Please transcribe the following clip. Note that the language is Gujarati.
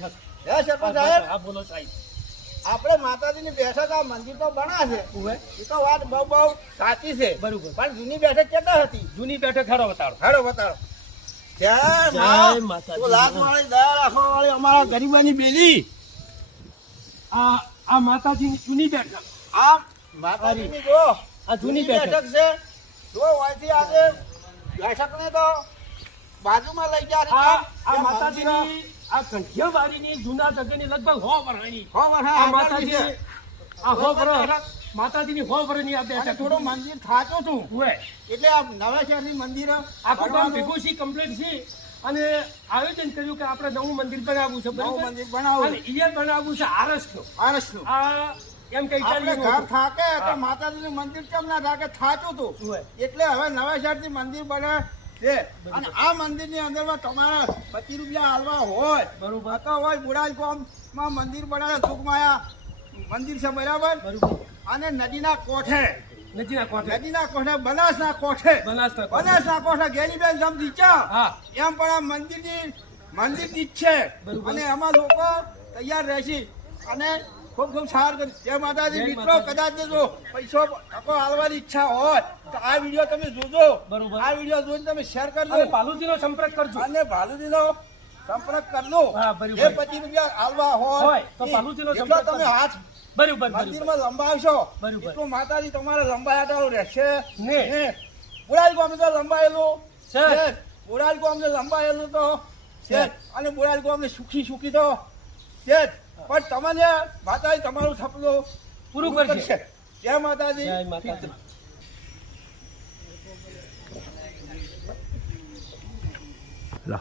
બેઠક. હે સરપંચ સાહેબ, હા બોલો સાહેબ. આપણે માતાજીની બેઠક આ મંદિર તો બનાવે છે, ઉવે. એ તો વાત બહુ સાચી છે, બરોબર. પણ જૂની બેઠક કેટલા હતી? જૂની બેઠક હારો બતાડો. હાલો બતાડો. જય જય મા. માતાજી. તો લાખવાળી, દયા રાખવાવાળી અમારા ગરીબાની બેલી. આ માતાજીની જૂની બેઠક. આ માતાજીની જો આ જૂની બેઠક છે. જો અહીંથી આજે બેઠકને તો બાજુમાં લઈ ગયા. આ માતાજીની આ કંઠિયાવાડીની જૂના જગ્યાની લગભગ 100 વર્ષની. હો વર્ષ આ આ માતાજી માતાજી આ 100 વર્ષ માતાજીની 100 વર્ષની આ અને બેઠક. થોડું મંદિર થાચો છું, ઉવે. એટલે આ નવેસરની મંદિર આખું કામ ભેગું છે, કમ્પ્લીટ છે, અને આયોજન કર્યું કે આપણે નવું મંદિર બનાવવું છે, નવું બરાબર? મંદિર બનાવવું. અને ઈ બનાવવું છે આરસનું. આરસનું. આ એમ કે આપણે ઇટાલિયન ઘર હતું. થાકે તો હા. માતાજીનું મંદિર કેમ ના થાકે? થાચું હતું. ઉવે. એટલે હવે નવેસરથી મંદિર બને છે, અને આ મંદિરની અંદરમાં તમારે 25 રૂપિયા હાલવા હોય બરોબર. તો હોય બુડાલ ગામમાં મંદિર બનાવે, સુખમાયા મંદિર છે, બરાબર? બરોબર. અને નદીના કોઠે, નદીના કોઠે. નદીના કોઠે, બનાસના કોઠે, બનાસના કોઠે. બનાસના કોઠે ગેરીબેન સમજી ચા હા. એમ પણ આ મંદિરની જ છે, બરોબર. અને એમાં લોકો તૈયાર રહેશે, અને ખૂબ ખૂબ સારું કર્યું. જય માતાજી. જય મિત્રો, માતાજી. કદાચ જો પૈસો ટકો હાલવાની ઈચ્છા હોય તો આ વિડીયો તમે જોજો. બરોબર. આ વિડીયો જોઈને તમે શેર અને કરજો, પાલુજીનો સંપર્ક કરજો. અને ભાલુજીનો સંપર્ક કરજો. હા, બરોબર. જે 25 રૂપિયા હાલવા હોય હોય તો ભાલુજીનો એટલો સંપર્ક તમે કરજો. હાથ બરોબર. મંદિરમાં લંબાવશો બરોબર. એટલું માતાજી તમારે લંબાયા રહેશે ને. બુરાલ ગામ તો લંબાયેલું છે. છે, બુરાલ ગામ લંબાયેલું તો છે, છે. અને બુરાલ ગામ સુખી સુખી તો છે જ. પણ તમને માતાજી તમારું સપનું પૂરું કરશે. જય માતાજી. જય માતાજી. લો.